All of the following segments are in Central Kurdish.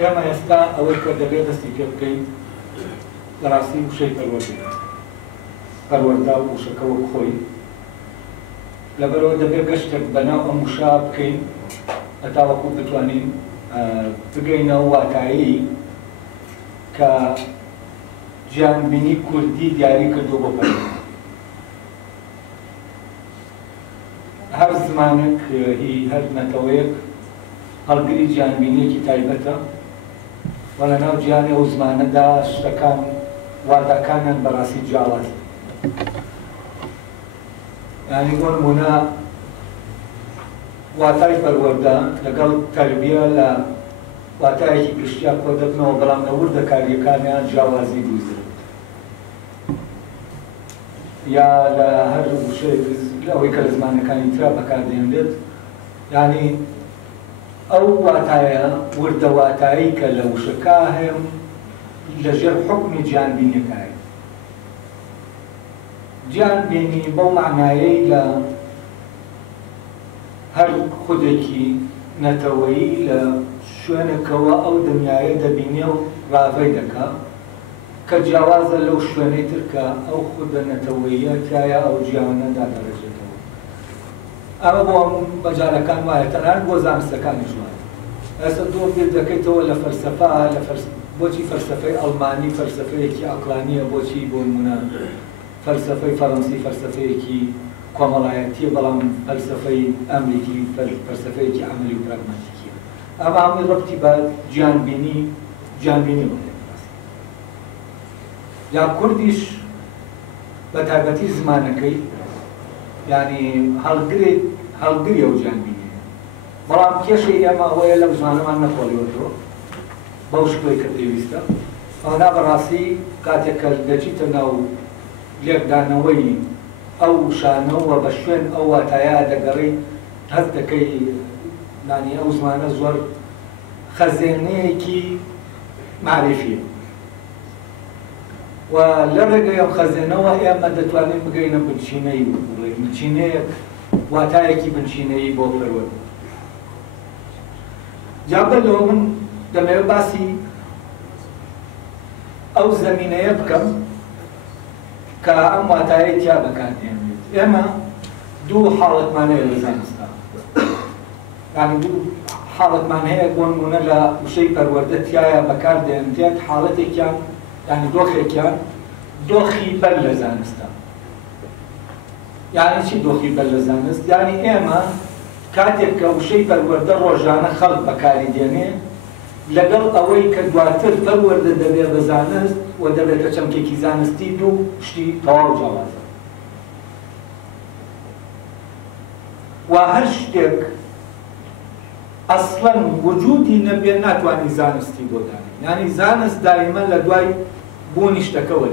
ئێمە ئێستا ئەوەی کە دەبێت دەستی پێ بکەین لە ڕاستی وشەی پەروەردا و وشەکە وەک خۆی لەبەرەوە دەبێت گەشتێک بەناو ئەم وشە بکەین هەتاوەکو بتوانین بگەینەوە واتایی کە گیانبینی کوردی دیاری کردو بۆ پەروەردا. هەر زمانێک هەر نەتەوەیەک هەڵگری گیانبینیەکی تایبەتە و لەناو گیانی ئەو زمانەدا شتەکان واتاکانیان بەڕاستی جیاوازە. یعنی بۆ نمونە واتای پەروەردا لەگەڵ تەربیە لە واتایەکی گشتیا کۆ دەبنەوە، بەڵام لە وردە کاریەکانیان جیاوازی دروست یا لە هەر وشەیەک ئەوەی کە لە زمانەکانی ترا بەکاردێنرێت. یعنی ئەو واتایە وردە واتایی کە لە وشەکە هەیە لەژێر حکمی گیانبینیەکە هەیە. گیانبینی بەو معنایەی لە هەر خودێکی نەتەوەیی لە شوێنێکەوە ئەو دنیاە دەبینێ و ڕاوەی دەکا کە جیاوازە لەو شوێنەی ترکە ئەو خودە نەتەوەییە تایە ئەو گیانەدا دەڕێژێتەوە. ئەمە بۆ بەجارەکان وایە، تەنانەت بۆ زانستەکانیش وایە. ئێستا تۆ بیر دەکەیتەوە لە فەلسەفە، بۆچی فەلسەفەی ئەڵمانی فەلسەفەیەکی عەقلانیە، بۆچی بۆ نمونە فەلسەفەی فەڕەنسی فەلسەفەیەکی کۆمەڵایەتیە، بەڵام فەلسەفەی ئەمریکی فەلسەفەیەکی عەمەلی و پراگماتیکیە. ئەمە هەمووی ڕەبتی بە گیانبینی وەڵێ. یا کوردیش بە تایبەتی زمانەکەی یعنی هەڵگری ئەو گیانبینیە، بەڵام کێشەی ئێمە ئەوەیە لەو زمانەمان نەخۆڵیوەتەوە بەو شکڵی کە پێویستە. ئەونا بەڕاستی کاتێک کە دەچیتە ناو لێکدانەوەی ئەو شانەوە بە شوێن ئەو واتایە دەگەڕی هەست دەکەی نانی ئەو زمانە زۆر خەزێنەیەکی معرفیە و لە ڕێگەی ئەم خەزێنەوە ئێمە دەتوانین بگەینە بنچینەی بنچینەیەک واتایەکی بنچینەیی بۆ پەروەردا. جا بەلەوە من دەمەوێت باسی ئەو زەمینەیە بکەم کە ئەم واتایە تیا بەکاردێنێت. ئێمە دوو حاڵەتمانەیە لە زانستدا، یعنی دوو حاڵەتمان هەیە بۆ نمونە لە وشەی پەروەردە تایە بەکاردێنرێت. حاڵەتێکیان یعنی دۆخێکیان دۆخی بەر لە زانستە. یعنی چی دۆخی بەر لە زانست؟ یعنی ئێمە کاتێک کە وشەی پەروەردە ڕۆژانە خەڵک بەکاری دێنێ لەگەڵ ئەوەی کە دواتر پەروەردە دەبێت بە زانست و دەبێتە چەمکێکی زانستی دوو شتی تەواو جیاوازە. و هەر شتێک ئەسڵەن وجودی نەبێت ناتوانانی زانستی بۆ دانێت. یعنی زانست دائیمەن لە دوای بوونی شتەکەوە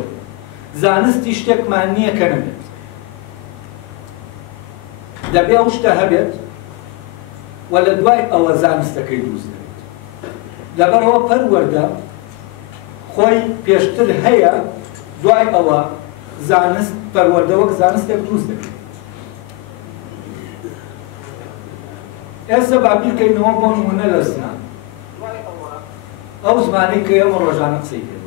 زانستی شتێکمان نییە کە نەبێت، دەبێ ئەو شتە هەبێت و لە دوای ئەوە زانستەکەی دروست دەبێت. لەبەرەوە پەروەردە خۆی پێشتر هەیە، دوای ئەوە زانست پەروەردە وەک زانستێک دروست دەبێت. ئێستا با بیرکەینەوە بۆ نمونە لە زمان ئەو زمانەی کە ئێمە ڕۆژانە قسەی پێ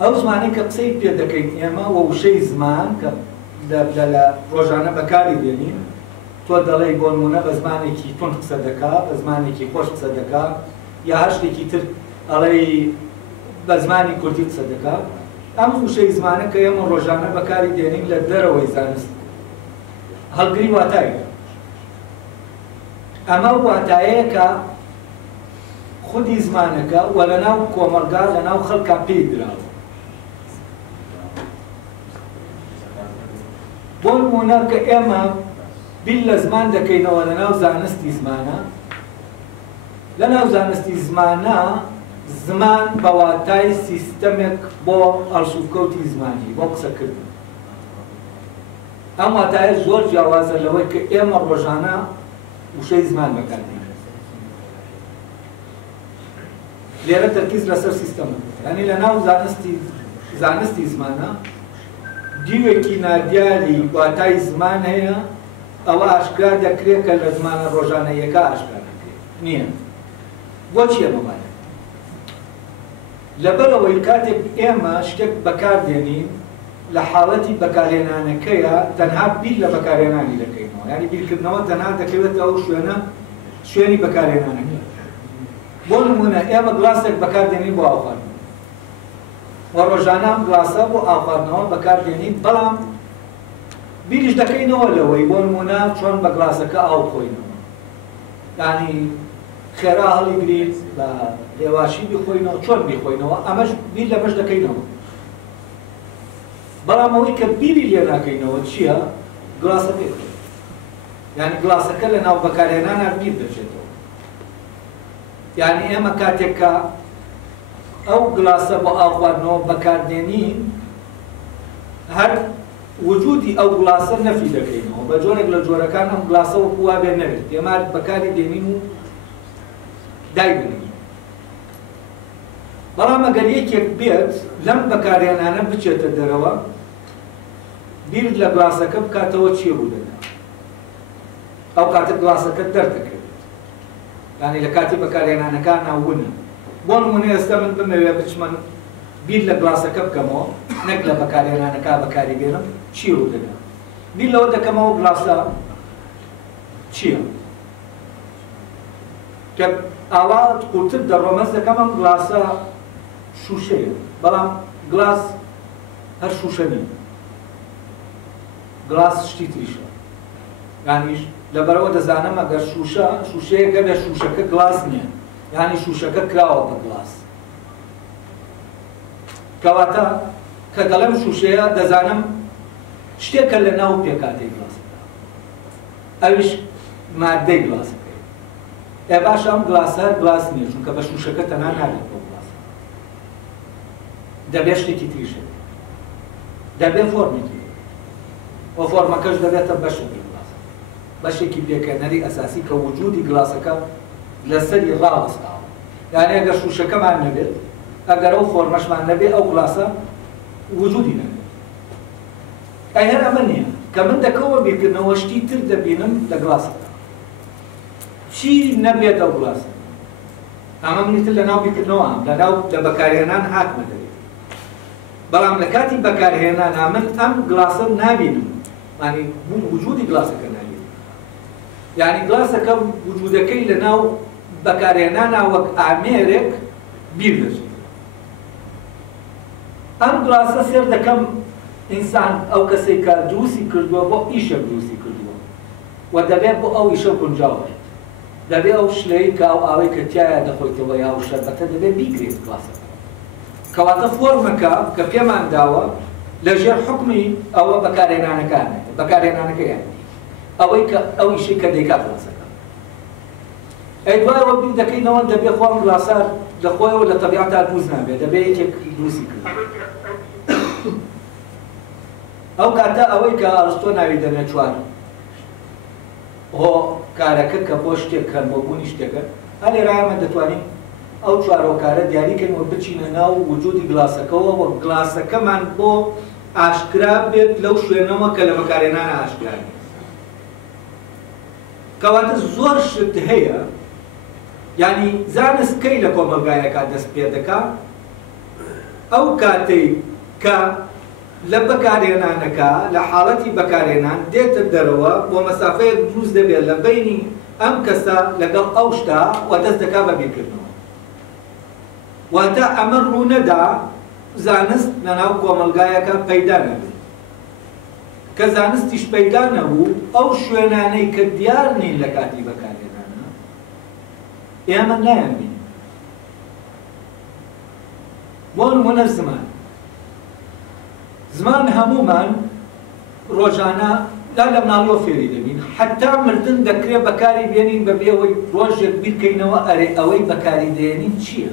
ئەو زمانەی کە قسەی پێ دەکەین ئێمە و وشەی زمان کە لە ڕۆژانە بەکاری دێنین، تۆ دەڵێی بۆ نمونە بە زمانێکی تون قسە دەکا، بە زمانێکی خۆش قسە دەکا، یا هەر شتێکی تر ئەڵێی بە زمانی کوردی قسە دەکا. ئەم وشەی زمانە کە ئێمە ڕۆژانە بەکاری دێنین لە دەرەوەی زانست هەڵگری واتایە. ئەمە واتایەیە کە خودی زمانەکە و لەناو کۆمەلگا لەناو خەڵکا پێی دراوە. بۆ نمونە کە ئێمە بیل لە زمان دەکەینەوە لەناو زانستی زمانە، لەناو زانستی زمانە زمان بە واتای سیستەمێک بۆ ئەڵسوکەوتی زمانی بۆ قسەکردن. ئەم واتایە زۆر جیاوازە لەوەی کە ئێمە ڕۆژانە وشەی زمان بەکاردێنین. لێرە تەرکیز لەسەر سیستەمە، یعنی لەناو زانستی زمانە دیوێکی نادیاری واتای زمان هەیە، ئەوە ئاشکرا دەکرێت کە لە زمانە ڕۆژانەیەکە ئاشکرا دەکرێت. نییە. بۆچی ئەمە وایە؟ لەبەرەوەی کاتێک ئێمە شتێک بەکاردێنین لە حاڵەتی بەکارهێنانەکەیە تەنها بیر لە بەکارهێنانی دەکەینەوە، یعنی بیرکردنەوە تەنها دەکەوێت ئەو شوێنی بەکارهێنانەکە. بۆ نمونە ئێمە گڵاسێک بەکاردێنین بۆ ئاوخواردن و ڕۆژانە ئەم گڵاسە بۆ ئاوخواردنەوە بەکاردێنین، بەڵام بیریش دەکەینەوە لەوەی بۆ نمونە چۆن بە گڵاسەکە ئاو بخۆینەوە، یعنی خێرا هەڵیگرین بە هێواشی بخۆینەوە چۆن بخۆینەوە، ئەمەش بیر لەمەش دەکەینەوە. بەڵام ئەوەی کە بیری لێ ناکەینەوە چییە؟ گڵاسەکەی بکەین، یعنی گڵاسەکە لە ناو بەکارهێنانە بیر دەچێتەوە. یعنی ئێمە کاتێک کە ئەو گڵاسە بۆ ئاوخواردنەوە بەکاردێنین، هەر وجودی ئەو گڵاسە نەفی دەکەینەوە بە جۆرێک لە جۆرەکان ئەم گڵاسە وەکو وا بێ نەبێت، ئێمە بەکاری دێنین و دایبنین. بەڵام ئەگەر یەکێک بێت لەم بەکارهێنانە بچێتە دەرەوە، بیر لە گڵاسەکە بکاتەوە چی ڕوو دەدات؟ ئەو کاتە گڵاسەکە دەردەکەوێت، یعنی لە کاتی بەکارهێنانەکان ناوونە. بۆ نمونە ئێستا من بمەوێ بچمە بیر لە گڵاسەکە بکەمەوە، نەک لە بەکارهێنانەکە بەکاری بێنم، چی ڕوو دەدات؟ بیر لەوە دەکەمەوە گڵاسە چییە؟ کە ئاوا قورتر دەڕۆمەز دەکەم ئەم گڵاسە شوشەیە، بەڵام گڵاس هەر شوشە نیە، گڵاس شتی تریشە. یعنیش لەبەرەوە دەزانم ئەگەر شوشەیەکە لە شوشەکە گڵاس نییە، یعنی شوشەکە کراوە بە گڵاس. کەواتە کە دەڵێم شوشەیە دەزانم شتێکە لە ناو پێکاتەی گڵاسەکە، ئەویش مادەی گڵاسەکەی. باشە ئەم گڵاسە هەر گڵاس نییە، چونکە بە شوشەکە تەنها نابێت بۆ گڵاس، دەبێت شتێکی تریشە، دەبێت فۆرمێکی، و فۆرمەکەش دەبێتە بەشێکی گڵاس، بەشێکی پێکەنەری ئەساسی کە وجودی گڵاسەکە لەسەری ڕاوەستاوە. یعنی ئەگەر شوشەکەمان نەبێت، ئەگەر ئەو فۆرمەشمان نەبێت، ئەو گڵاسە وجودی نەبێت. ئەی هەر ئەمە نییە کە من دەکەوە بیرکردنەوە شتی تر دەبینم لە گڵاسەکە، چی نەبێت ئەو گڵاسە. ئەمە منیتر لە ناو بیرکردنەوە لە بەکارهێنان هاتمە دەبێت. بەڵام لە کاتی بەکارهێنان من ئەم گڵاسە نابینم، ینی وجودی گڵاسەکە نابینم. یعنی گڵاسەکە وجودەکەی لە ناو بەکارهێنانە وەک ئامێرێک بیر دەچێت. ئەم گڵاسە سێر دەکەم ئینسان ئەو کەسێک کە دروستی کردووە بۆ ئیشە دروستی کردووە و دەبێت بۆ ئەو ئیشە گونجاو بێت، دەبێت ئەو شلەی کە ئەو ئاوەی کە تایە دەخۆیتەوە یا شەربەتە دەبێت بیگرێت گڵاسەکە. کەواتە فۆرمەکە کە پێمان داوە لەژێر حکمی ئەوە بەکارهێنانەکانە، بەکارهێنانەکەیان ئەوەی کە ئەو ئیشەی کە دەیکات گڵاسەکە. ئەی دوایەوە بیر دەکەینەوە دەبێت خۆم گڵاسە لە خۆیەوە لە تەبیعەتە دروست نابێت، دەبێت یەکێک دروستی کرد. ئەو کاتە ئەوەی کە ئەرستۆ ناوی دەنێت چوار هۆ کارەکە کە بۆ شتێک کەن بۆ بوونی شتێکە، هەر لێرایەمە دەتوانین ئەو چوارۆکارە دیاریکەین و بچینە ناو وجودی گڵاسەکەەوە و گڵاسەکەمان بۆ ئاشکرا بێت لەو شوێنەوە کە لە بەکارهێنانە ئاشکرا بێت. کەواتە زۆر شت هەیە، یعنی زانست کەی لە کۆمەلگایەکە دەست پێ دەکات ئەو کاتەی کە لە بەکارهێنانەکە لە حاڵەتی بەکارهێنان دێتە دەرەوە بۆ مەسافەیەک دروست دەبێت لە بینی ئەم کەسە لەگەڵ ئەو شتا و دەست دەکات بە بیرکردنەوە. واتە ئەمە ڕوو نەدا زانست لە ناو کۆمەلگایەکە پەیدا نەبێت. کە زانستیش پەیدا نەبوو، ئەو شوێنانەی کە دیار نین لە کاتی بەکارهێنانە ئێمە نایانبین. بۆ نمونە زمان هەمومان ڕۆژانە لا لە مناڵیەوە فێری دەبین، حتا مردن دەکرێت بەکاری بێنین بەبێ ئەوەی ڕۆژێک بیرکەینەوە ئەرێ ئەوەی بەکاری دێنین چییە؟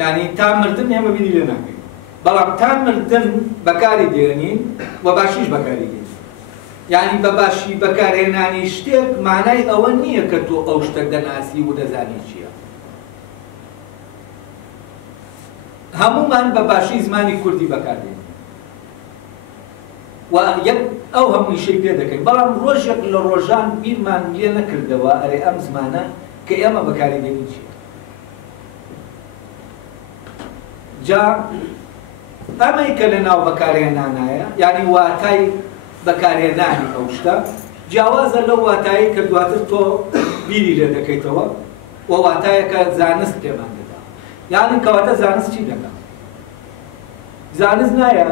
یعنی تا مردن ئێمە بینی لێ ناکەین، بەڵام تا مردن بەکاری دێنین و باشیش بەکاری دێنین. یعنی بە باشی بەکارهێنانی شتێک مانای ئەوە نییە کە تۆ ئەو شتێک دەناسی و دەزانی چییە. هەمومان بە باشی زمانی کوردی بەکاردێنین و یەک ئەو هەمووی شەی پێ دەکەین بەڵام ڕۆژێک لە ڕۆژان بیرمان لێ نەکردەوە ئەرێ ئەم زمانە کە ئێمە بەکاریدێنی چیە جا ئەمەی کە لە ناو بەکارهێنانایە یعنی واتای بەکارهێنانی ئەو شتە جیاوازە لەو واتایی کە دواتر تۆ بیری لێ دەکەیتەوە و واتایەکە زانست پێمان دەدا یعنی کەواتە زانست چی دەکات زانست نایە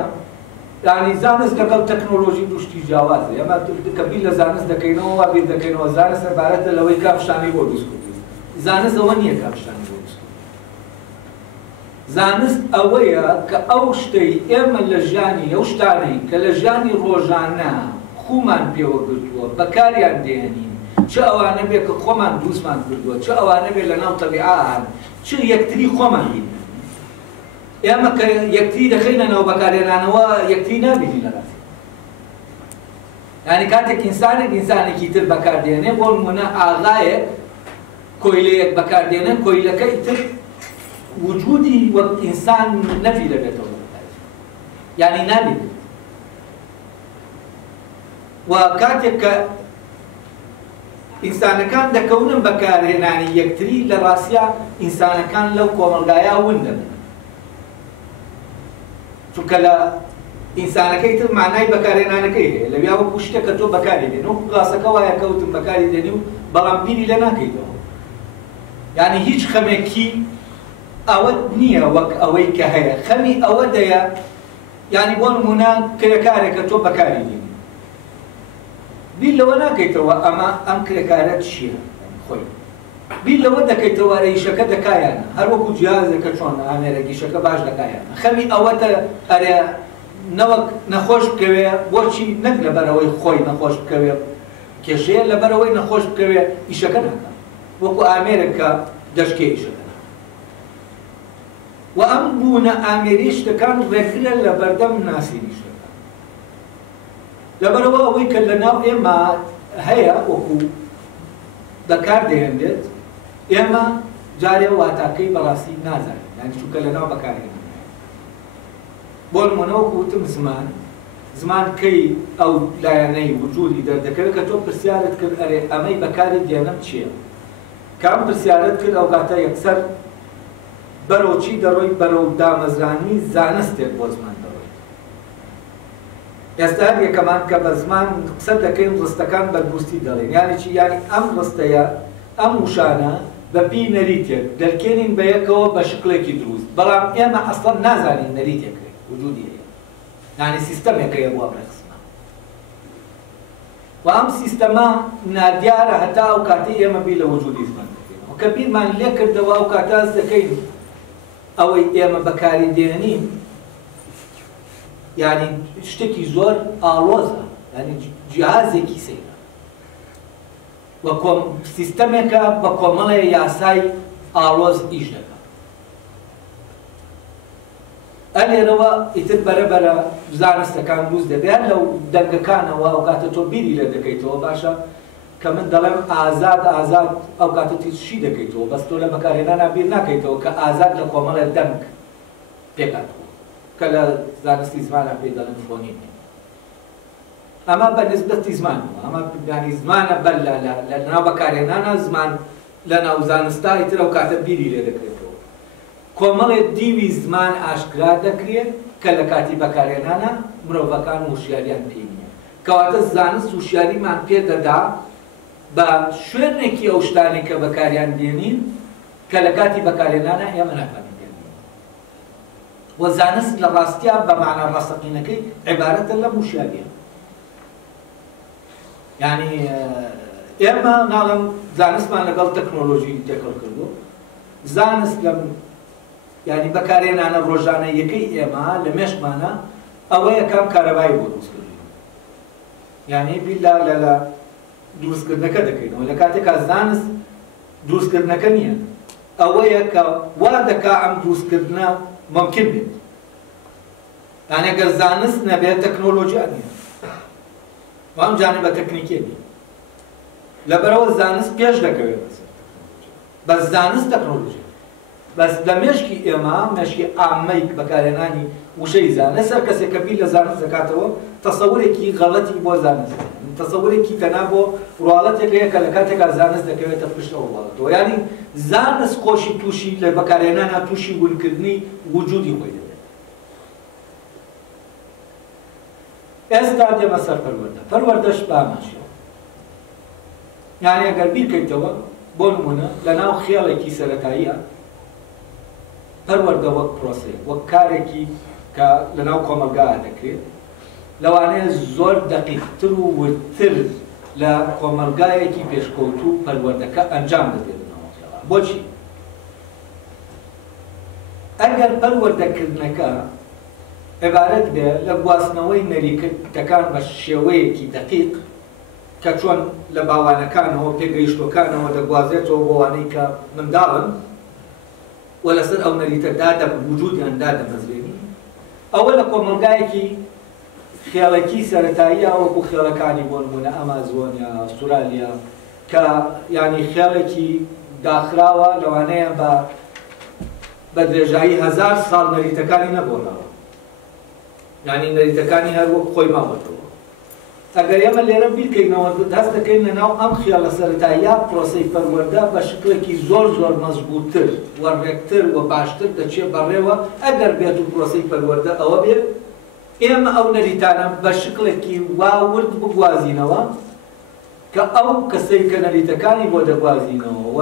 یعنی زانست لەگەڵ تەکنۆلۆژی دوشتی جیاوازە ئێمە کە بیر لە زانست دەکەینەوە وا بیر دەکەینەوە زانست عیبارەتە لەوەی کاپشانی بۆ دروستکردن زانست ئەوە نییە کاپشانی بۆ دروستکردن زانست ئەوەیە کە ئەو شتەی ئێمە لە ژیانی ئەو شتانەی کە لە ژیانی ڕۆژانە خومان پێوە گرتووە بەکاریان دێنین چ ئەوانە بێ کە خۆمان دروستمان کردووە چ ئەوانە بێ لە ناو تەبیعەت چ یەکتری خۆمان بین ئێمە کە یەکتری دەخەینە ناو بەکارهێنانەوە یەکتری نابینی لە ڕاستی یعنی کاتێک ئینسانێکی تر بەکاردێنێ بۆ نمونە ئاغایەک کۆیلەیەک بەکاردێنێ کۆیلەکەی تر وجودی وەک ئینسان نەفی دەبێتەوە یعنی نابێت و کاتێک کە ئینسانەکان دەکەونن بەکارهێنانی یەکتری لە ڕاستیە ئینسانەکان لەو کۆمەلگایە ون دەبن چونکە لە ئینسانەکەی تر مانای بەکارهێنانەکەی هەیە لەویا وەکو شتێک کە تۆ بەکاری دێنی وەکو گڵاسەکە وایە کەوتم بەکاری دێنی و بەڵام بیری لە ناکەیتەوە یعنی هیچ خەمێکی ئەوە نییە وەک ئەوەی کە هەیە خەمی ئەوە دەیە یعنی بۆ نمونە کرێکارێکە تۆ بەکاری دێنی بیر لەوە ناکەیتەوە ئەمە ئەم کرێکارە چییە خۆی بیر لەوە دەکەیتەوە ئەرەیشەکە دەکایانە هەر وەکو جیازێکە چۆن ئامێرە گیشەکە باش دەکایانە خەمی ئەوەتە ئەرێ نەوەک نەخۆش بکەوێ بۆچی نەک لەبەرەوەی خۆی نەخۆش بکەوێ کێشەیە لەبەرەوەی نەخۆش بکەوێ ئیشەکە ناکات وەکو ئامێرێکە دەشکێ ئیشەکە و ئەم بوونە ئامێری شتەکان ڕێکرە لە بەردەم ناسینی شتەکان لەبەرەوە ئەوەی کە لەناو ئێمە هەیە وەکو بەکاردێنرێت ئێمە جارێ واتاکەی بەڕاستی نازانین یعنی چونکە لەناو بەکارهێنان بۆ نمونە وەکو وتم زمان کەی ئەو لایەنەی وجودی دەردەکەوێت کە تۆ پرسیارت کرد ئەرێ ئەمەی بەکاری دێنم چییە کام پرسیارت کرد ئەو کاتە یەکسەر بەرەو چی دەڕۆی بەرەو دامەزرانی زانستێک بۆ زمان دەڕۆیت ئێستا یەکەمان کە بە زمان قسە دەکەین ڕستەکان بە دروستی دەڵێن یانی چی یانی ئەم ڕستەیە ئەم وشانە بە پێی نەریتێک دەرکێنین بە یەکەوە بە شکلێکی دروست بەڵام ئێمە ئەسڵەن نازانین نەریتێکێک وجودی هەیە یعنی سیستەمێکەیە بۆ بەقسمە و ئەم سیستەمە نادیارە هەتا ئەو کاتی ئێمە بیر لە وجودی زمان دەکەینەوە کە بیرمان لێ کردەوە ئەو کاتە ئەس دەکەین ئەوەی ئێمە بەکاری دێنین یعنی شتێکی زۆر ئاڵۆزە یعنی جیهازێکی سەیرە و سیستەمێکە بە کۆمەڵێ یاسای ئاڵۆز ئیش دەکات ئەلێرەوە ئیتر بەرەبەرە زانستەکان دروست دەبێت لەو دەنگەکانەوە ئەو کاتە تۆ بیری لێ دەکەیتەوە باشە کە من دەڵێم ئازاد ئەو کاتە چی دەکەیتەوە بەس تۆ لە بەکارهێنانە بیر ناکەیتەوە کە ئازاد لە کۆمەڵێ دەنگ پێکاتەوە کە لە زانستی زمانە پێی دەڵێن فۆنین ئەمە بە نسبەتی زمانەوە ئەمە ینی زمانە بەر لە ناو بەکارهێنانە زمان لە ناو زانستا ئیتر ئەو کاتە بیری لێ دەکرێتەوە کۆمەڵێ دیوی زمان ئاشکرا دەکرێت کە لە کاتی بەکارهێنانە مرۆڤەکان وشیاریان پێی نییە کەواتە زانست وشیاریمان پێدەدا بە شوێنێکی ئەو شتانی کە بەکاریان دێنین کە لە کاتی بەکارهێنانە ئێمە ناتوانین دێنین و زانست لە ڕاستیا بە معنە ڕاستەقینەکەی عیبارەتە لە وشیاریە یعنی ئێمە ناڵم زانستمان لەگەڵ تەکنۆلۆژی تێکەڵ کردو زانست لە یعنی بەکارهێنانە ڕۆژانەیەکەی ئێمە لە مێشکمانە ئەوەیە کام کارەبایی بۆ دروستکردن یعنی بیلا لە دروستکردنەکە دەکەینەوە لە کاتێکا زانست دروستکردنەکە نییە ئەوەیە کە وا دەکا ئەم دروستکردنە ممکن بێت یعنی ئەگەر زانست نەبێت تەکنۆلۆژیا نییە و ئەم جانبە تەکنیکیە نیە لەبەرەوە زانست پێش دەکەوێت بەس زانست تەکنۆلۆژیا بەس لە مێشکی ئێمە مێشکی عامەی بەکارهێنانی وشەی زانست هەر کەسێک کە بیر لە زانست دەکاتەوە تەسەورێکی غەڵەتی بۆ زانست تەسەورێکی تەنها بۆ ڕواڵەتێک هەیە کە لە کاتێکا زانست دەکەوێتە پشت ئەو وڵاتەوە یانی زانست خۆشی تووشی لە بەکارهێنانە تووشی ونکردنی وجودی خۆی دەبێت. ئێستا دێمە سەر پەروەردە. پەروەردەش باماشیەوە یانی ئەگەر بیرکەیتەوە بۆ نمونە لە ناو خێڵێکی سەرەتاییە پەروەردە وەک پرۆسەیە وەک کارێکی کە لە ناو کۆمەلگایە دەکرێت لەوانەیە زۆر دەقیقتر و ورتر لە کۆمەلگایەکی پێشکەوتوو پەروەردەکە ئەنجام دەدێت لەناو خێڵە. بۆچی؟ ئەگەر پەروەردەکردنەکە عبارەت بێ لە گواستنەوەی نەریکردەکان بە شێوەیەکی دەقیق کە چۆن لە باوانەکانەوە پێگەیشتوەکانەوە دەگوازێتەوە بۆ وانەی کە منداڵن و لەسەر ئەو نەریتەدا وجودیاندا دەمەزرێنی ئەوە لە کۆمەلگایەکی خێڵێکی سەرەتاییە وەکو خێڵەکانی بۆ نمونە ئەمازۆن یا ئەستورالیا کە ینی خێڵێکی داخراوە لەوانەیە بە درێژایی 1000 ساڵ نەریتەکانی نەگۆڕاوە ینی نەریتەکانی هەر وەک خۆی ماوەتەوە. ئەگەر ئێمە لێرە بیرکەینەوە دەست دەکەین لە ناو ئەم خێڵە سەرەتاییە پرۆسەی پەروەردە بە شکلێکی زۆر زۆر مەزبووتتر وەڕێکتر و باشتر دەچێت بەڕێوە ئەگەر بێت و پرۆسەی پەروەردە ئەوە بێت ئێمە ئەو نەریتانە بە شکلێکی واورد بگوازینەوە کە ئەو کەسەی کە نەریتەکانی بۆ دەگوازینەوە و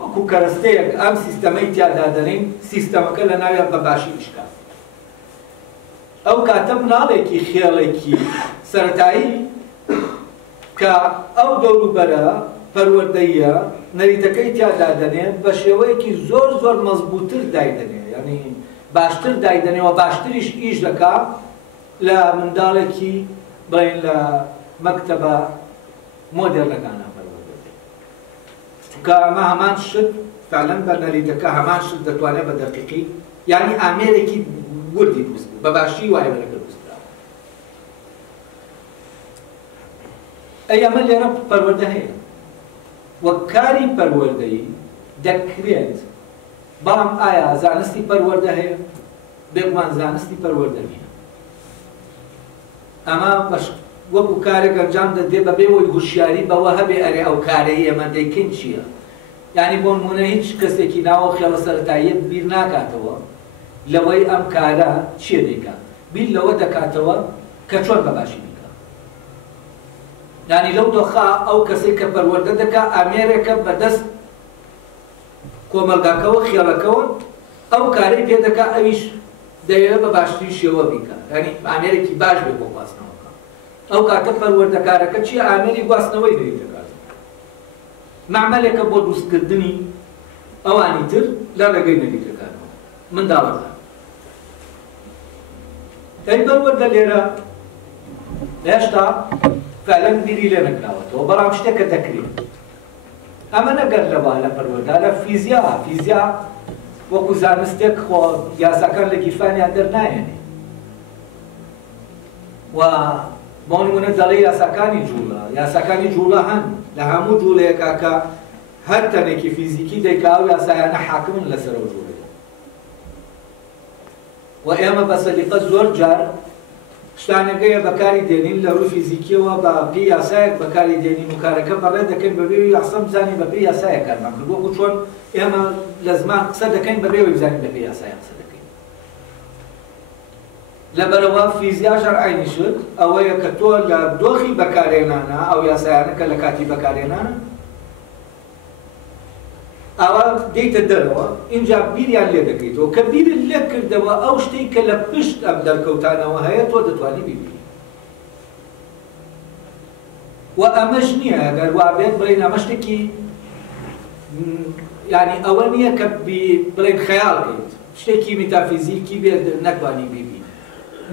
وەکو کەرەستەیەک ئەم سیستەمەی تیادا دەنین سیستەمەکە لە ناویان بە باشی ئیشکات. ئەو کاتە مناڵێکی خێڵێکی سەرەتایی کە ئەو دەوروبەرە پەروەردەیە نەریتەکەی تیادا دەنێت بە شێوەیەکی زۆر زۆر مەزبووتر دایدەنێ ینی باشتر دایدەنێەوە باشتریش ئیش دەکات لە منداڵێکی بڵێن لە مەکتەبە مۆدێرنەکانە پەروەردەکە چونکە ئەمە هەمان شت فعلەن بە نەریتەکە هەمان شت دەتوانێت بە دەقیقی یعنی ئامێرێکی وردی دروست بە باشی وایە بەرەکە دروستکراوە. ئەی ئەمە لێرە پەروەردە هەیە وەک کاری پەروەردەیی دەکرێت بەڵام ئایا زانستی پەروەردە هەیە؟ بێگومان زانستی پەروەردە نییە. ئەمە وەکو کارێک ئەنجام دەدێ بەبێ وەی هوشیاری بەوە هەبێ ئەرێ ئەو کارەی ئێمە دەیکەین چییە؟ یعنی بۆ نمونە هیچ کەسێکی ناوە خێڵە سەرەتاییە بیر ناکاتەوە لەوەی ئەم کارە چیە دەیکات بیر لەوە دەکاتەوە کە چۆن بەباشی بیکات. یعنی لەو دۆخا ئەو کەسێک کە پەروەردە دەکات ئامێرێکە بەدەست کۆمەلگاکەوە خێڵەکەوە ئەو کارەی پێ دەکات ئەویش دەیەوێت بە باشترین شێوە بیکات ینی ئامێرێکی باش بێت بۆ گواستنەوەکە. ئەو کاتە پەروەردەکارەکە چیە؟ ئامێری گواستنەوەی دەکات معمەلێکە بۆ دروستکردنی ئەوانی تر لە ڕێگەی نەریتەکانەوە منداڵەکان. ئەی پەروەردە لێرە هێشتا فعلەن بیری لێ نەکراوەتەوە بەڵام شتێکە دەکرێت. ئەمە نەگەر لەوە لە پەروەردە لە فیزیا وەکو زانستێک خۆ یاساکان لە گیرفانیان دەرنایەنێ و بۆ نمونە دەڵێ یاساکانی جوڵە هەن لە هەموو جوڵەیەکا کە هەر تەنێکی فیزیکی دەیکا و یاسایانە حاکمن لەسەر ئەو جوڵەیە و ئێمە بە سەلیقە زۆر جار شتانەکەیە بەکاری دێنین لە ڕووی فیزیکیەوە بە پێی یاسایەک بەکاری دێنین و کارەکە بەڕێ دەکەین بەبێ یاسا بزانین بە پێی یاسایە کارمان کرد وەکو چۆن ئێمە لە زمان قسە دەکەین بەبێ بزانین بە پێی یاسایە قسە دەکەین. لەبەرەوە فیزیا شەرعی شت ئەوەیە کە تۆ لە دۆخی بەکارهێنانە ئەو یاسایانە کە لە کاتی بەکارهێنانە ئەوە دێیتە دەرەوە ئینجا بیریان لێ دەکەیتەوە کە بیرت لێ کردەوە ئەو شتەی کە لە پشت ئەم دەرکەوتانەوە هەیە تۆ دەتوانی ببینی. و ئەمەش نییە ئەگەر وا بێت بڵێن ئەمە شتێکی یعنی ئەوە نییە کە بڵێن خەیاڵ بێت شتێکی میتافیزیکی بێت نەتوانی ببینی.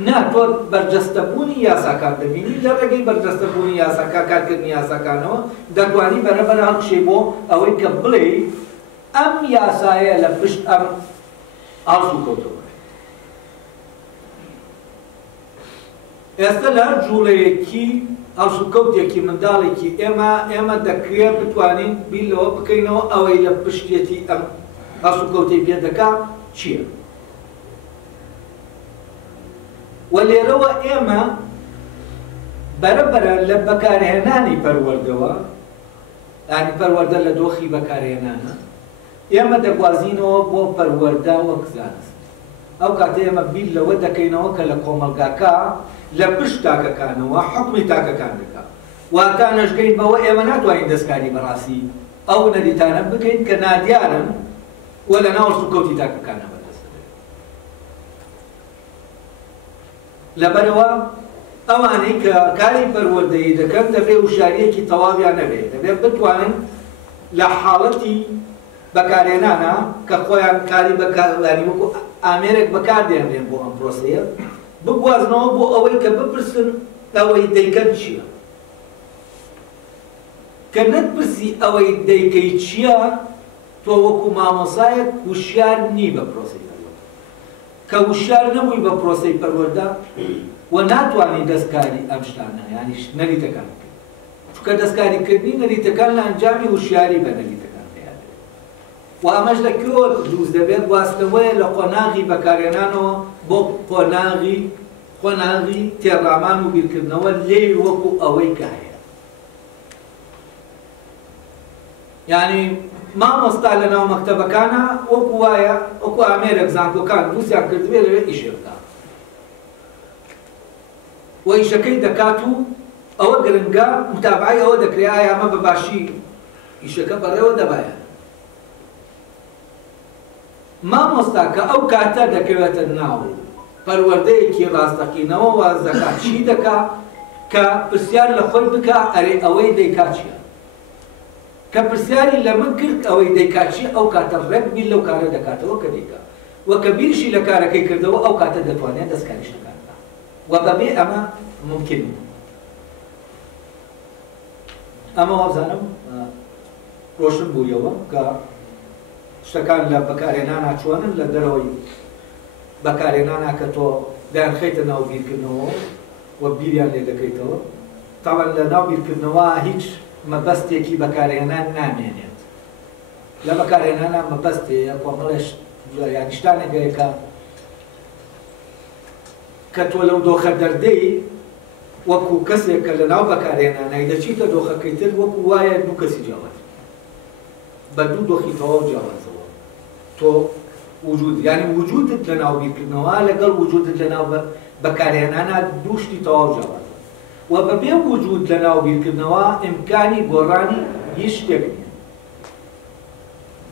نا تۆ بەرجەستەبوونی یاساکان دەبینی لە ڕێگەی بەرجەستەبوونی یاساکان کارکردنی یاساکانەوە دەتوانی بەرەبەر هەڵکشێ بۆ ئەوەی کە بڵێ ئەم یاسایە لە پشت ئەم ئاڵس و کەوتەوە. ئێستا لە هەر جوڵەیەکی ئاڵس و کەوتێکی منداڵێکی ئێمە دەکرێت بتوانین بیلەوە بکەینەوە ئەوەی لە پشتێتی هەست و کەوتەی پێ دەکا چییە؟ و لێرەوە ئێمە بەرەبەرە لە بەکارهێنانی پەروەردەوە، یانی پەروەردە لە دۆخی بەکارهێنانە، ئێمە دەگوازینەوە بۆ پەروەردە وەک زانست. ئەو کاتە ئێمە بیر لەوە دەکەینەوە کە لە کۆمەلگاکە لە پشت تاکەکانەوە حکمی تاکەکان دەکا. واتە نەژگەین بەوە ئێمە ناتوانین دەستکاری بەڕاستی ئەو نەریتانە بکەین کە نادیارن و لە ناو سوکەوتی تاکەکانە بەدەست دەبێت. لەبەرەوە ئەوانەی کە کاری پەروەردەیی دەکەن دەبێت وشاریەکی تەواویان نەبێت، دەبێت بتوانن لە حاڵەتی بەکارهێنانە کە خۆیان کاری بەکارهێنانی وەکو ئامێرێک بەکاردێنرێن بۆ ئەم پرۆسەیە بگوازنەوە بۆ ئەوەی کە بپرسن ئەوەی دەیکەن چییە. کە نەتپرسی ئەوەی دەیکەی چییە، تۆ وەکو مامۆسایەک وشیار نی بە پرۆسەی پەروەردە. کە وشیار نەبووی بە پرۆسەی پەروەردە و ناتوانانی دەستکاری ئەم شتانە یانی نەریتەکان بکەیت. چونکە دەستکاریکردنی نەریتەکان لە ئەنجامی وشیاری بە نەریتەکان پێیان دەبێت. و ئەمەش لە کوێوە دروست دەبێت؟ گواستنەوەیە لە قۆناغی بەکارهێنانەوە بۆ قۆناغی تێڕامان و بیرکردنەوە لێ وەکو ئەوەی کە هەیە. یعنی مامۆستا لە ناو مەکتەبەکانە وەکو وایە وەکو ئامێرێک زانکۆکان دروستیان کردوێ لەوێ ئیشێ بکات. و ئیشەکەی دەکات و ئەوە گرنگە متابعی ئەوە دەکرێت ئایا ئەمە بەباشی ئیشەکە بەڕێوە دەبایە. مامۆستا کە ئەو کاتە دەکەوێتە ناو پەروەردەیەکی ڕاستەقینەوە واز دەکات چی دەکات کە پرسیار لە خۆی بکە ئەرێ ئەوەی دەیکات چییە. کە پرسیاری لە من کرد ئەوەی دەیکات چی، ئەو کاتە ڕێک بیر لەو کارە دەکاتەوە کە دەیکات. و کە بیرشی لە کارەکەی کردەوە ئەو کاتە دەتوانێت دەستکاریش دەکات. و بەبێ ئەمە ممکن بوو. ئەمە وابزانم ڕۆشن بوویەوە کە شتەکان لە بەکارهێنانە چۆنن لە دەرەوەی بەکارهێنانە کە تۆ دایانخەیتە ناو بیرکردنەوە و بیریان لێ دەکەیتەوە. تاوان لە ناو بیرکردنەوە هیچ مەبەستێکی بەکارهێنان نامێنێت. لە بەکارهێنانە مەبەستەیە کۆمەڵێش یانی شتانێک هەیە کە تۆ لەو دۆخە دەردەی وەکو کەسێک کە لە ناو بەکارهێنانای دەچیتە دۆخەکەی تر وەکو وایە دوو کەسی جیاواز بە دوو دۆخی تەواو جیاوازەوە. تۆ وجود یعنی وجودت لە ناو بیرکردنەوە لەگەڵ وجودت لە ناو بەکارهێنانە دوو شتی تەواو جیاوازە. و بەبێ وجود لە ناو بیرکردنەوە ئیمکانی گۆڕانی هیچ شتێک نییە.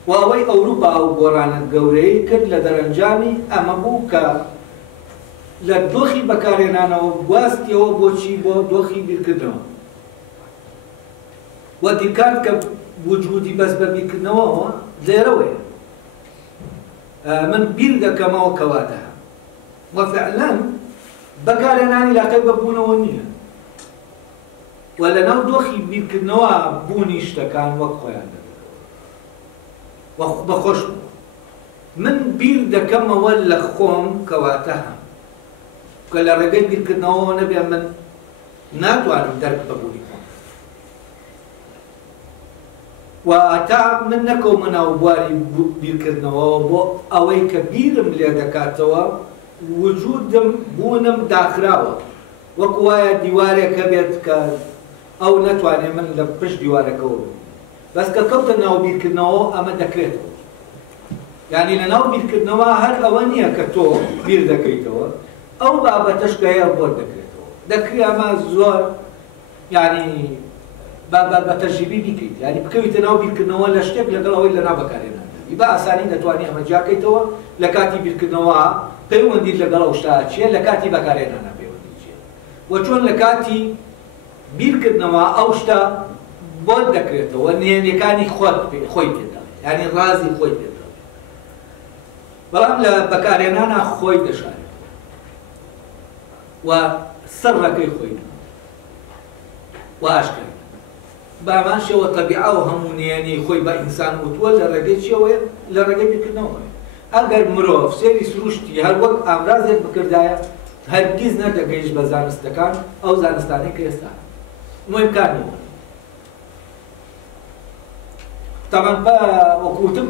و ئەوەی ئەوروپا و گۆڕانە گەورەی کرد لە دەرەنجامی ئەمە بوو کە لە دۆخی بەکارهێنانەوە گواستیەوە بۆچی بۆ دۆخی بیرکردنەوە. و دیکات کە وجودی بەس بە بیرکردنەوەەوە لێرەوەیە. من بیر دەکەمەوە کەواتە و فعلەن بەکارهێنانی لاقەی بەبوونەوە نییە. و لە ناو دۆخی بیرکردنەوە بوونی شتەکان وەک خۆیان دەبێت بەخۆش بوو. من بیر دەکەمەوە لە خۆم کەواتە هەم کە لە ڕێگەی بیرکردنەوە نەبێ من ناتوانم دەرک بەبوونی خۆم. و تا من نەکەومە ناو بواری بیرکردنەوە بۆ ئەوەی کە بیرم لێ دەکاتەوە وجودم بوونم داخراوە. وەکو وایە دیوارێکە بێت کە ئەو نەتوانێت من لە پشت دیوارەکەەوە بم. بەس کە کەوتە ناو بیرکردنەوە ئەمە دەکرێتەوە. یعنی لە ناو بیرکردنەوە هەر ئەوە نییە کە تۆ بیر دەکەیتەوە، ئەو بابەتەش کە هەیە بۆ دەکرێتەوە. دەکرێت ئەمە زۆر یعنی بە تەجریبی بیکەیت، یعنی بکەویتە ناو بیرکردنەوە لە شتێک لەگەڵ ئەوەی لە ناو بەکارهێنان بە ئاسانی دەتوانێت ئەمە جاکەیتەوە لە کاتی بیرکردنەوە پەیوەندیت لەگەڵ ئەو شتە چییە، لە کاتی بەکارهێنانە پەیوەندی چییە. و چۆن لە کاتی بیرکردنەوە ئەو شتە بۆت دەکرێتەوە نهێنیەکانی خۆی پێدا، یعنی ڕازی خۆی پێدا. بەڵام لە بەکارهێنانە خۆی دەشارێت و سەرڕەکەی خۆی و ئاشکرا. بامان شەوە تەبیعە و هەموو نهێنی خۆی بە ئینسان وتووە لە ڕێگەی چیەوەیە؟ لە ڕێگەی بیرکردنەوەیە. ئەگەر مرۆڤ سێری سروشتی هەر وەک ئامرازێک بکردایە هەرگیز نەدەگەیشت بە زانستەکان ئەو زانستانەی کە ئێستا مهمکار نیە. تەمەن بە وەکوتم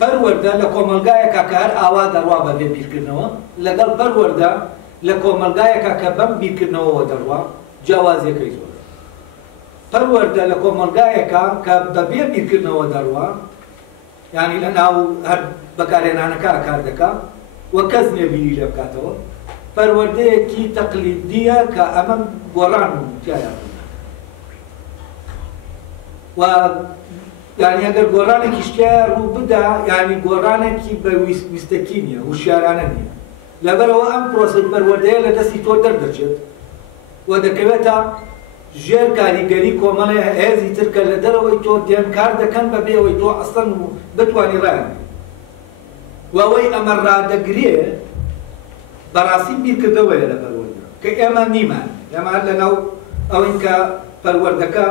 پەروەردە لە کۆمەلگایەکە کە هەر ئاوا دەڕوا بە بێ بیرکردنەوە لەگەڵ پەروەردە لە کۆمەلگایەکە کە بەم بیرکردنەوەوە دەڕوا جیاوازیەکەی زۆر پەروەردە لە کۆمەلگایەکە کە بەبێ بیرکردنەوە دەڕوا یعنی لە ناو هەر بەکارهێنانەکە کار دەکات وە کەس نێبیری لێ بکاتەوە پەروەردەیەکی تەقلیدیە کە ئەمە گۆڕان تایە و یعنی ئەگەر گۆڕانێکی شتیایە ڕوو بدا یعنی گۆڕانێکی بە ویستەکی نییە وشیارانە نییە لەبەرەوە ئەم پرۆسەی پەروەردەیە لە دەستی تۆ دەردەچێت و دەکەوێتە ژێر کاریگەری کۆمەڵێ هێزی ترکە لە دەرەوەی تۆ دێن کار دەکەن بە بێەوەی تۆ ئەسڵەن بتوانی ڕایان و ئەوەی ئەمە ڕادەگرێ بەڕاستی بیرکردەوەیە لە پەروەردە کە ئێمە نیمان ئێمە لەناو ئەوەی کە پەروەردەکە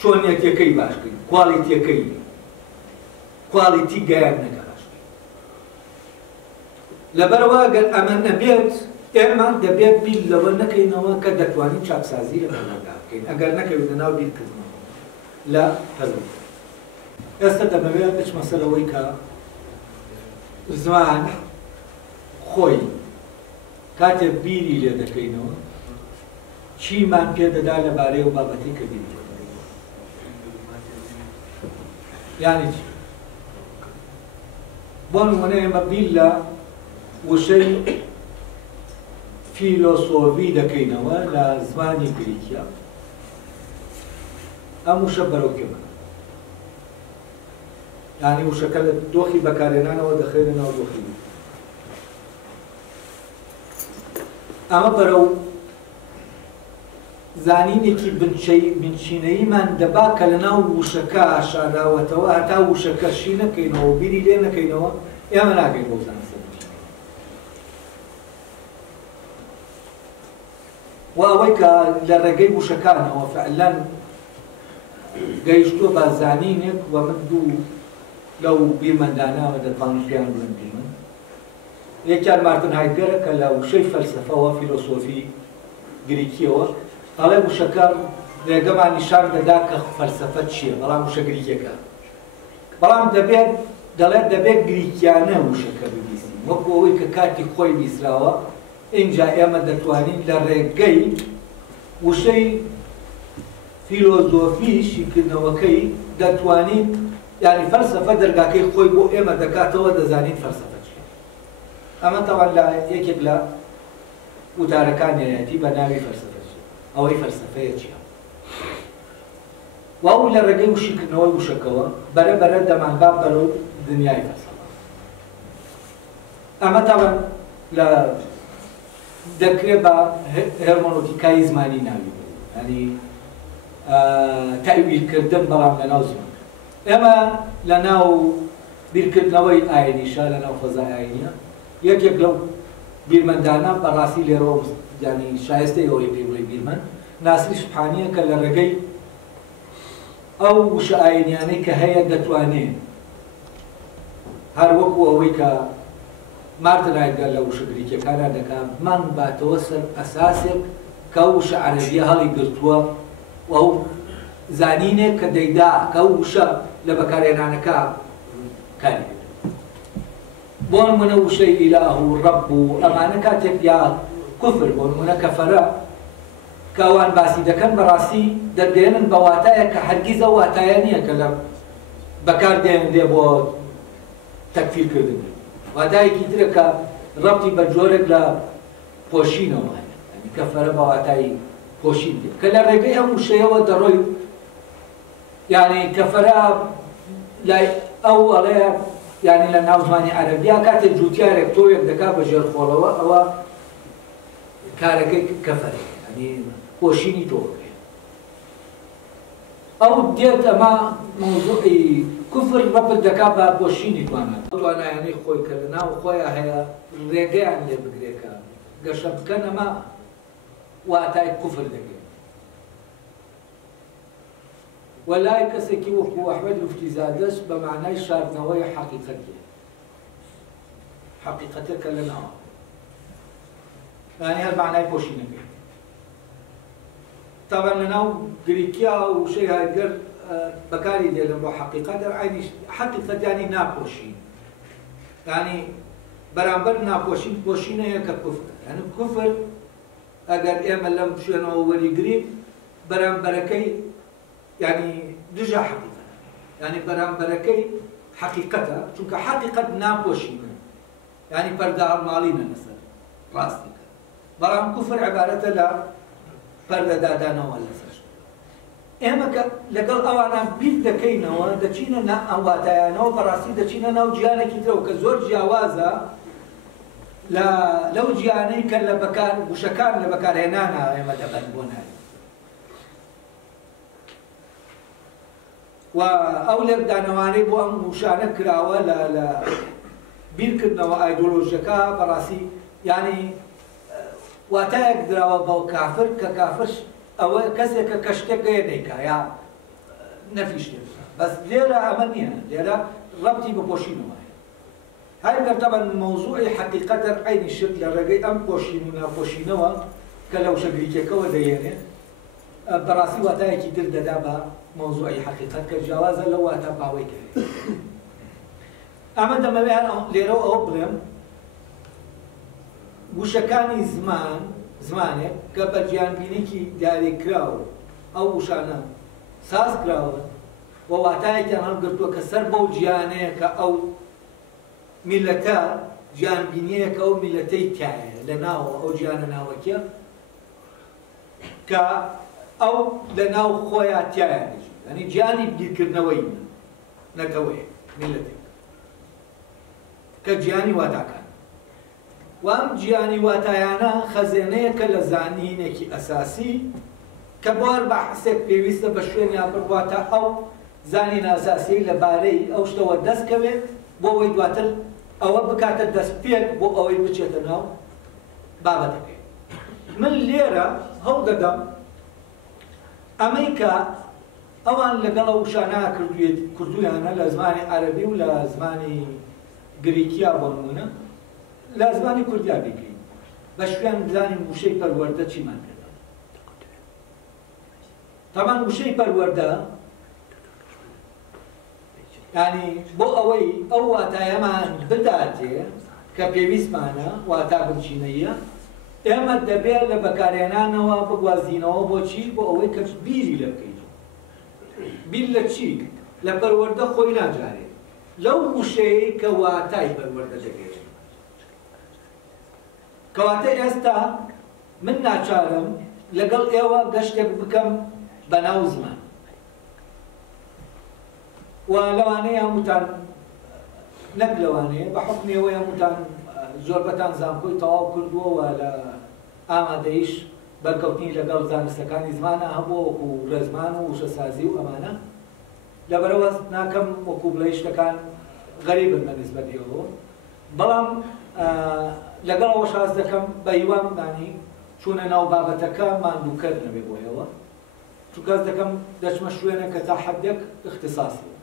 چۆنیەتیەکەی باشکەین کواڵیتیەکەی کواڵیتی گەیاندنەکە باشکەین لەبەرەوە ئەگەر ئەمە نەبێت ئێمە دەبێت بیل لەوە نەکەینەوە کە دەتوانین چاپسازی لە پەروەردە بکەین ئەگەر نەکەوێتە ناو بیرکردنەوە لە پەروەردە ئێستا دەبێت بچمە سەرەوەی کە زمان خۆی کاتێک بیری لێ دەکەینەوە چیمان پێدەدا لەبارەی ئەو بابەتی کە بیری یعنی چی؟ بۆ نمونە ئێمە بیر لە وشەی فیلۆسۆفی دەکەینەوە لە زمانی گریکیا ئەم وشە بەرەو کێمە یعنی وشەکە لە دۆخی بەکارهێنانەوە دەخێنە ناو دۆخی ئەمە بەرەو زانینێکی بنچینەییمان دەبا کە لە ناو وشەکە ئاشاراوەتەوە هەتا وشەکە شی نەکەینەوە بیری لێ نەکەینەوە ئێمە ناکەین بۆ زانستن و ئەوەی کە لە ڕێگەی وشەکانەوە فعلەن گەیشتووە بە زانینێک و من دوو لەو بیرمەندانەوە دەتوانم پێیان بڵێم بیرمەند یەکیان مارتن هایدگەرە کە لە وشەی فەلسەفەوە فیلۆسۆفی گریکیەوە ئەڵێ وشەکە ڕێگەمان نیشان دەدا کە فەلسەفە چییە بەڵام وشە گریکیەکە بەڵام دەڵێت دەبێت گریکیانە وشەکە ببیستین وەکو ئەوەی کە کاتی خۆی بیستراوە اینجا ئێمە دەتوانین لە ڕێگەی وشەی فیلۆزۆفی شیکردنەوەکەی دەتوانین یعنی فەلسەفە دەرگاکەی خۆی بۆ ئێمە دەکاتەوە دەزانین فەلسەفە چییە ئەمە تەواو لە یەکێک لە وتارەکانیەتی بە ناوی فەلسەفە ئەوەی فەلسەفەیە چییە و ئەو لە ڕێگەی وشیکردنەوەی وشەکەوە بەرەبەرە دەمانبا بەرەو دنیای فەلسەفە ئەمە تاوان لە دەکرێت بە هێرمۆنۆتیکای زمانی ناوی ینی تەویلکردن بەڵام لە ناو زمان ئێمە لە ناو بیرکردنەوەی ئاینیشە لە ناو فەزای ئاینیە یەکێک لەو بیرمەندانە بەڕاستی لێرەوە ینی شایستەی ئەوەی پێ بڵێ بیرمەند ناسری سوبحانیە کە لە ڕێگەی ئەو وشە ئاینیانەی کە هەیە دەتوانێت هەر وەکو ئەوەی کە مارتن هایدگەر لە وشە گریکیەکانە دەکات مانگ باتەوە سەر ئەساسێک کە ئەو وشە عەرەبیە هەڵی گرتووە و ئەو زانینێک کە دەیدا کە ئەو وشە لە بەکارهێنانەکە کاری بۆ نمونە وشەی ئیلاه و ڕەب و ئەمانە کاتێک یا کوفر بۆ نمونە کەفەرە کە ئەوان باسی دەکەن بەڕاستی دەدێنن بە واتایە کە هەرگیز ئەو واتایە نییە کە لە بەکاردێنێ بۆ تەکفیرکردن واتایەکی ترە کە ڕەبتی بە جۆرێک لە پۆشینەوە ینی کەفەرە بە واتایی پۆشین دێت کە لە ڕێگەی ئەم وشەیەوە دەڕۆی یعنی کەفەرە لای ئەو ئەڵەیە یعنی لە ناو زمانی عەرەبیا کاتێک جوتیارێک تۆیەک دەکات بە ژێرخۆڵەوە ئەوە کارەکەی کەفەرێک ینی پۆشینی تۆ بکرێت ئەو دێت ئەمە مۆزوعی کوفر ڕەبت دەکات بە پۆشینی توانێت توانایانەی خۆی کە لە ناو خۆیان هەیە ڕێگەیان لێ بگرێکە گەشە بکەن ئەمە واتای کوفر دەگرێت وەلای کەسێکی وەکو ئەحمەد لوفتیزادەش بە معنای شاردنەوەی حەقیقەتیە حەقیقەتەکە لە ناوە یعنی هەر معنای پۆشینەکەی تاوان لە ناو گریکیا و وشەی هایدگەر بەکاری دێنن بۆ حەقیقەت عینی حەقیقەت یعنی ناپۆشین يعني بەرامبەر ناپۆشین پۆشینەیە کە کوفر یعنی کوفر ئەگەر ئێمە لەم شوێنەوە وەریگرین بەرامبەرەکەی یعنی دژە حەقیقەتە یعنی بەرامبەرەکەی حەقیقەتە چونکە حەقیقەت ناپۆشینە یعنی پەردە هەڵماڵینە لەسەر ڕاستیکە بەڵام کوفر عیبارەتە لە پەردەدادانەوە لەسەر ئێمە کە لەگەڵ ئەوانە بیر دەکەینەوە دەچینە ئەم واتایانەوە بەڕاستی دەچینە ناو جیانێکی ترەوە کە زۆر جیاوازە لەو جیانەی کە لە بەکار وشەکان لە بەکارهێنانە ئێمە دەبەن بۆ ناوی و ئەو لێکدانەوانەی بۆ ئەم وشانە کراوە لە بیرکردنەوە ئایدۆلۆژیەکە بەڕاستی یعنی واتایەک دراوە بەو کافر کە کافرش ئەوە کەسێکە کە شتێک گەیەنێکە یا نەفی شتێک بەس لێرە ئەمە نییە لێرە ڕەبتی بە پۆشینەوە هاي طبعا موضوع حقيقة عين الشرك للرجاء أم بوشين ونافوشينوا كلو شجريكوا ديانة براسي وتاعي كتير دابا موضوع حقيقة كجواز لو أتبعوي كذي أما دم بيان ليرو أوبرم وشكاني زمانه كبرجان بينيكي داري كراو أو وشانا ساز كراو وواتاعي كان هالقرطو كسر بوجيانه كأو ملتا جان بینیەکە ئەو میلەتەی تایە لە ناوە ئەو جیانە ناوەکیە کە ئەو لە ناو خۆیان تایە دەژی یعنی جیانی بیرکردنەوەی نەتەوەیە میلەتێک کە جیانی واتاکان و ئەم جیانی واتایانە خەزێنەیەکە لە زانینێکی ئەساسی کە بۆ هەر بەحسێک پێویستە بە شوێنیان بڕواتە ئەو زانینە ئەساسی لەبارەی ئەو شتەوە دەستکەوێت بۆ ئەوەی دواتر ئەوە بکاتە دەستپێک بۆ ئەوەی بچێتە ناو بابەتەکەی من لێرە هەوڵ دەدەم ئەمەی کە ئەوان لەگەڵ ئەو شانە کردویانە لە زمانی عەرەبی و لە زمانی گریکیا بۆ نمونە لە زمانی کوردیا بکەین بە شوێن بزانین وشەی پەروەردە چیمان پێدا تەمان وشەی پەروەردە يعني بۆ ئەوەی ئەو واتایەمان بداتێ کە پێویستمانە واتا بنچینەیە ئێمە دەبێت لە بەکارهێنانەوە بگوازینەوە بۆچی بۆ ئەوەی کە بیری لە بکەیت بیر لە چی لە پەروەردە خۆی ناجارێت لەو وشەیەی کە واتای پەروەردە دەگەێت کەواتە ئێستا من ناچارم لەگەڵ ئێوە گەشتێک بکەم بە ناو زمان ولوانەیە هەمووتان نەک لەوانەیە بە حکمێەوەی هەمووتان زۆربەتان زانکۆی تەواو کردووە و لە ئامادەیش بەرکەوتنی لەگەڵ زانستەکانی زمانە هەبووە وەکو ڕێزمان و وشەسازی و ئەمانە لەبەرەوە ناکەم وەکو بڵێ شتەکان غەریبن بە نسبەت ئێوە بەڵام لەگەڵەوە شاز دەکەم بە هیوام دانی چوونە ناو بابەتەکە ماندووکرد نەبێ بۆ ئێوە چونکە دەکەم دەچمە شوێنە کە تا حەدێک اختصاصی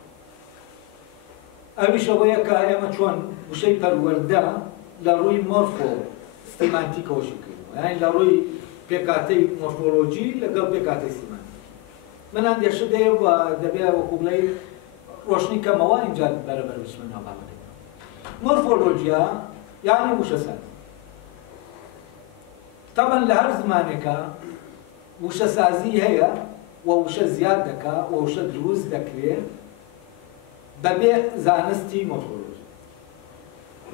ئەویش ئەوەیە کە ئێمە چۆن وشەی پەروەردە لە ڕووی مۆرفۆ سیمانتیکەوەشی کردووە یعنی لە ڕووی پێکاتەی مۆرفۆلۆجی لەگەڵ پێکاتەی سیمانتیک من ئەندێشە دەیە و دەبێت وەکو بڵێ ڕۆشنی کەمەوە ئینجا بەرەبەر بچمە ناو بابەتەکە مۆرفۆلۆجیا یعنی وشەسازی طبعا لە هەر زمانێکە وشەسازی هەیە و وشە زیاد دەکا و وشە دروست دەکرێت بەبێ زانستی مۆرفۆلۆژی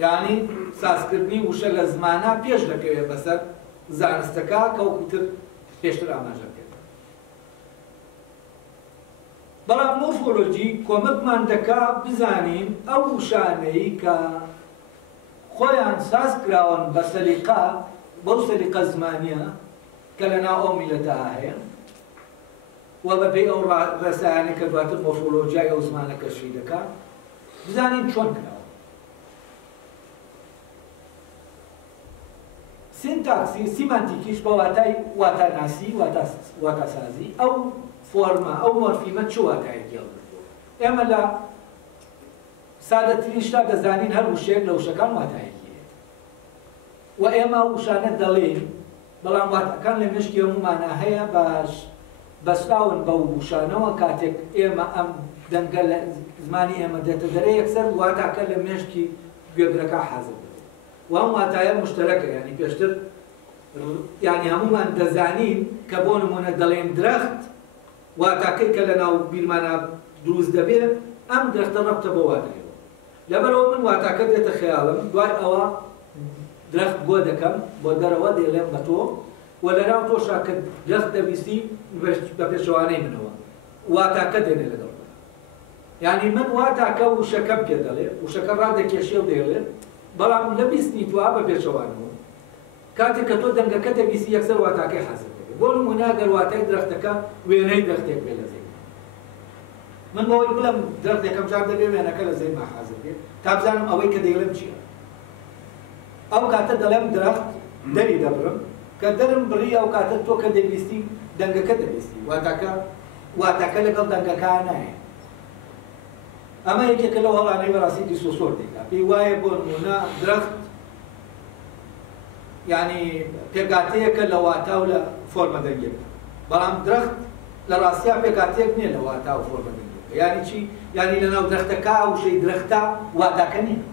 یعنی سازکردنی وشە لە زمانە پێش دەکەوێت بەسەر زانستەکە کە وەکوتر پێشتر ئاماژەکرێت بەڵام مۆرفۆلۆژی کۆمەکمان دەکا بزانین ئەو وشانەی کە خۆیان ساز کراون بە سەلیقە بەو سەلیقە زمانیە کە لەناو ئەو میلەتە هەیە و بەپێی ئەو ڕێسایانە کە دواتر مۆرفۆلۆژیای ئەو زمانە کەشفی دەکات بزانین چۆن کراوە سینتاکسی سیمانتیکیش بە واتای واتاناسی واتاسازی ئەو فۆرمە ئەو مۆرفیمە چ واتایەکی هەڵگرتووە ئێمە لە سادەترین شتا دەزانین هەر وشەیەک لە وشەکان واتایەکی هەیە و ئێمە وشانە دەڵێن بەڵام واتەکان لە مشکی هەمومانە هەیە باش بەسراون بە وشانەوە کاتێک ئێمە ئەم دەنگە لە زمانی ئێمە دێتە دەرێ یەکسەر واتاکە لە مێشکی گوێگرەکە حازم دەبێت و ئەم واتایە مشتەرەکە ینی پێشتر ینی هەمومان دەزانین کە بۆ نمونە دەڵێن درەخت واتاکەی کە لە ناو بیرمانە دروست دەبێت ئەم درەختە ڕەبتە بۆ واتایەوە لەبەرەوە من واتاکە دێتە خەیاڵم دوای ئەوە درەخت گۆ دەکەم بۆ دەرەوە دێڵێم بە تۆ و لەناو تۆشا کە درەخت دەبیستی بە پێشەوانەی منەوە واتاکە دێنێ لەگەڵ یعنی من واتاکە وشەکەم پێ دەڵێ وشەکە ڕادەکێشێ و دێڵێت بەڵام لە بیستنی تووا بە پێشەوانەوە کاتێک کە تۆ دەنگەکە دەبیستی یەکسەر واتاکەی حەزت دەبێت بۆ نمونە ئەگەر واتای درەختەکە وێنەی درەختێک بێ لە زەوی من بۆی بڵم درەختێکم جار دەبێ وێنەکە لە زەوی حەزت بێت تا بزانم ئەوەی کە دەیڵم چییە ئەو کاتە دەڵێم درەخت دەری دەبرم کە دەرم بڕی ئەو کاتە تۆ کە دەبیستی دەنگەکە دەبیستی واتاکە لەگەڵ دەنگەکە نایە ئەمە یەکێکە لەو هەڵانەی بەڕاستی دیسۆسۆر دێکا پێی وایە بۆ نمونە درەخت ینی پێکاتەیەکە لە واتا و لە فۆرمە دەنگێکە بەڵام درەخت لە ڕاستیا پێکاتەیەک نییە لە واتا و فۆرمە دەنگێکە یعنی چی یعنی لەناو درەختەکە وشەی درەختە واتاکە نییە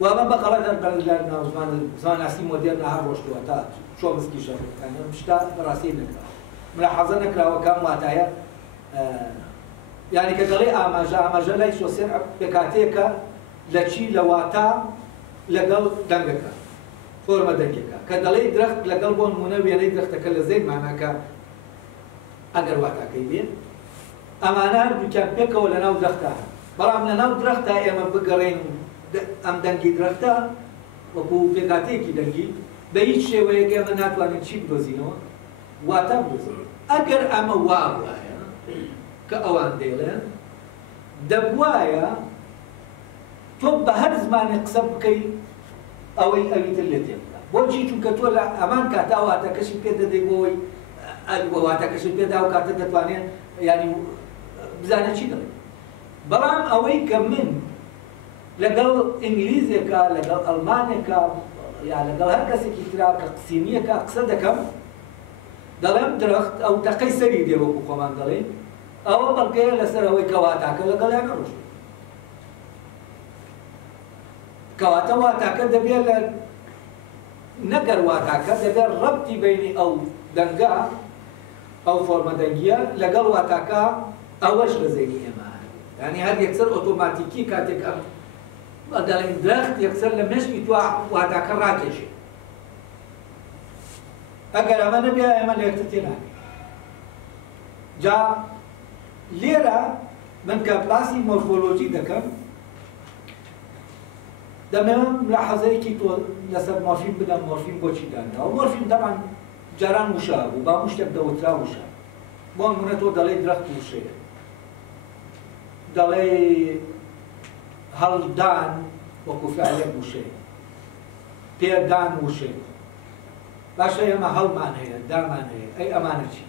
وأما بقرة لنا زمان مودرن هر روشتوا تا شو مسكيشة يعني مشتا راسي نكرا ملاحظة نكرا وكم واتايا يعني كدلي أماجا لا يسوسين بكاتيكا لشي لواتا لقل دنجكا فورما دنجكا كدلي درخت لقل بون منوي يعني درخت كل زين معناك أجر واتا كيبين أمانة بكم بكا ولا ناو درختها برام ناو درختها أما بقرين ئەم دەنگی درەختە وەکو پێکاتەیەکی دەنگی بە هیچ شێوەیەکی ئەمە ناتوانێت چی بدۆزینەوە واتە بدۆزین ئەگەر ئەمە وا وایە کە ئەوان دێڵێن دەبوایە تۆ بە هەر زمانێک قسە بکەیت ئەوەی ئەویتر لێ تێ بکات بۆچی چونکە تۆ لە ئەمان کاتا واتەکەشی پێ دەدەی بۆەوەی واتەکەشی پێدا و کاتە دەتوانێت ینی بزانێت چی دەڵێت بەڵام ئەوەی کە من لەگەڵ ئینگلیزێکە لەگەڵ ئەڵمانێکە یا لەگەڵ هەر کەسێکی ترا کە قسیمیەکە قسە دەکەم دەڵێم درەخت ئەو تەقەی سەری دێ وەکو خۆمان دەڵێن ئەوە بەڵگەیە لەسەر ئەوەی کە واتاکە لەگەڵیان نەڕۆژێت کەواتە واتاکە دەبێت لە نەگەر واتاکە دەبێت ڕەبتی بینی ئەو دەنگە ئەو فۆرمە دەنگیە لەگەڵ واتاکە ئەوەش لە زەینی ئێمە یعنی هەر یەکسەر ئۆتۆماتیکی کاتێک دەڵێن درەخت یەکسەر لە مێشکی تو واتاکە ڕاکێشێ ئەگەر ئەمە نەبێ ئێمە لە یەکتر تێناگەین جا لێرە من کە باسی مۆرفۆلۆژی دەکەم دەمەوێت ملاحەزەیەکی تۆ لەسەر مۆرفیم بدەم مۆرفیم بۆچی دانراوە مۆرفیم طبعاً جاران وشە بوو با هەموو شتێک دەوترا وشە بۆ نمونە تۆ دەڵێ درەخت وشەیە دەڵێ هەڵدان وەکو فعلێک وشەیە پێدان وشەیە باشە ئێمە هەڵمان هەیە دامان هەیە ئەی ئەمانە چی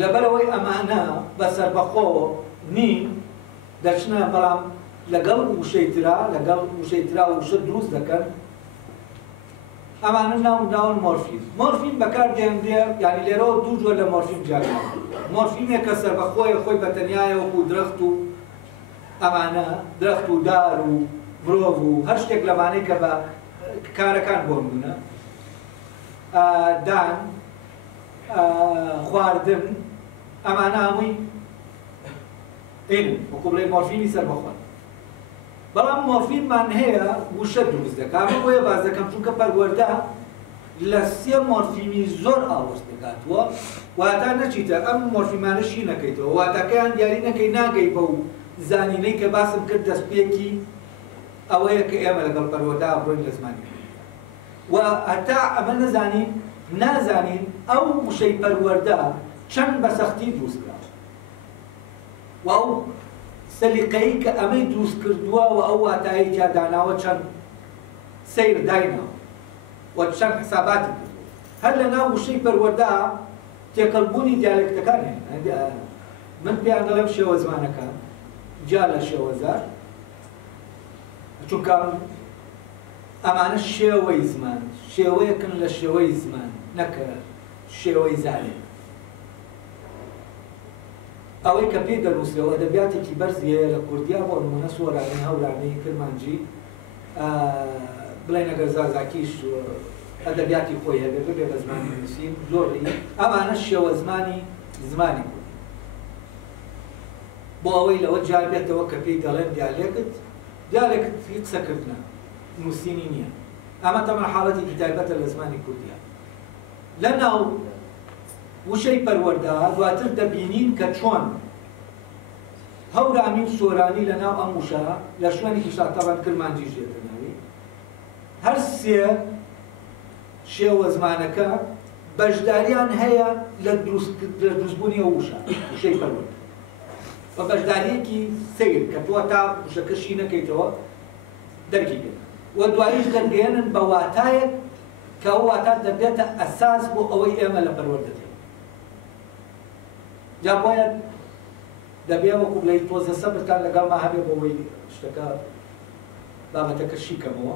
لەبەرەوەی ئەمانە بەسەر بەخۆ نین دەچنە بەڵام لەگەڵ وشەی ترا لەگەڵ وشەی ترا وشە دروست دەکەن ئەمانە ناون مۆرفیم مۆرفیم بەکار دێنرێ یعنی لێرەوە دوو جۆر لە مۆرفیم جیاوازە مۆرفیمێک کە سەربەخۆیە خۆی بەتەنیایە وەکو درەخت و ئەمانە درەخت و دار و مرۆڤ و هەر شتێک لەمانەی کە بە کارەکان بۆ نمونە دان خواردن ئەمانە هەمووی وەکو بڵێ مۆرفیمی سەربەخۆن بەڵام مۆرفیممان هەیە وشە دروست دەکات ئەمە بۆیە باز دەکەم چونکە پەروەردە لە سێ مۆرفیمی زۆر ئاوەست دەکاتوە واتە نەچیتە ئەم مۆرفیمانە شی نەکەیتەوە واتەکەیان دیاری نەکەی ناگەی بەو زانینەی کە باسم کرد دەستپێکی ئەوەیە کە ئێمە لەگەڵ پەروەردە بڕۆین لە زمانی و هەتا ئەمە نازانین ئەو وشەی پەروەردە چەند بەسەختی دروست کرا و ئەو سەلیقەی کە ئەمەی دروست کردووە و ئەو واتایی تیا داناوە چەند سیر داینەوە و چەند حساباتی کردووە هەر لە ناو وشەی پەروەردە تێکەڵبوونی دیالێکتەکان هەیە من پێیان دەڵێم شێوە زمانەکە جا لە شێوەزار چونکە ئەمانە شێوەی زمان شێوەیەکن لە شێوەی زمان نەکە شێوەی زانێ ئەوەی کە پێی دەنووسێەوە ئەدەبیاتێکی بەرزیە لە کوردیا بۆ نمونە سۆرانی هەورانی کرمانجی بڵێن ئەگەر زازاکیش ئەدەبیاتی خۆی هەبێ ببێ بە زمانی نووسین زۆری ئەمانە شێوە زمانی کورد بۆ ئەوەی لەوە جار بێتەوە کە پێی دەڵێن دیالێکت هیچ قسەکردنە نووسینی نییە ئەمە تەمەن حاڵەتێکی تایبەتە لە زمانی کوردیا لەناو وشەی پەروەردە دواتر دەبینین کە چۆن هەورانی و سۆرانی لەناو ئەم وشە لە شوێنێکی شاتەبان کرمانجیش دێتە ناوی هەر سێ شێوە زمانەکە بەشداریان هەیە لە دروستبوونی ئەو وشەی پەروەردە بە بەشداریەکی سیر کە تۆ تا وشەکەشی نەکەیتەوە دەرکی بێت و دواییش دەرگێنن بە واتایەک کە ئەو واتە دەبێتە ئەساس بۆ ئەوەی ئێمە لە پەروەردە دێت جا باید دەبێ وەکو بڵێیت تۆزە سەبرتان لەگەڵ ما هەبێ بۆ ئەوەی شتەکە بابەتەکە شیکەمەوە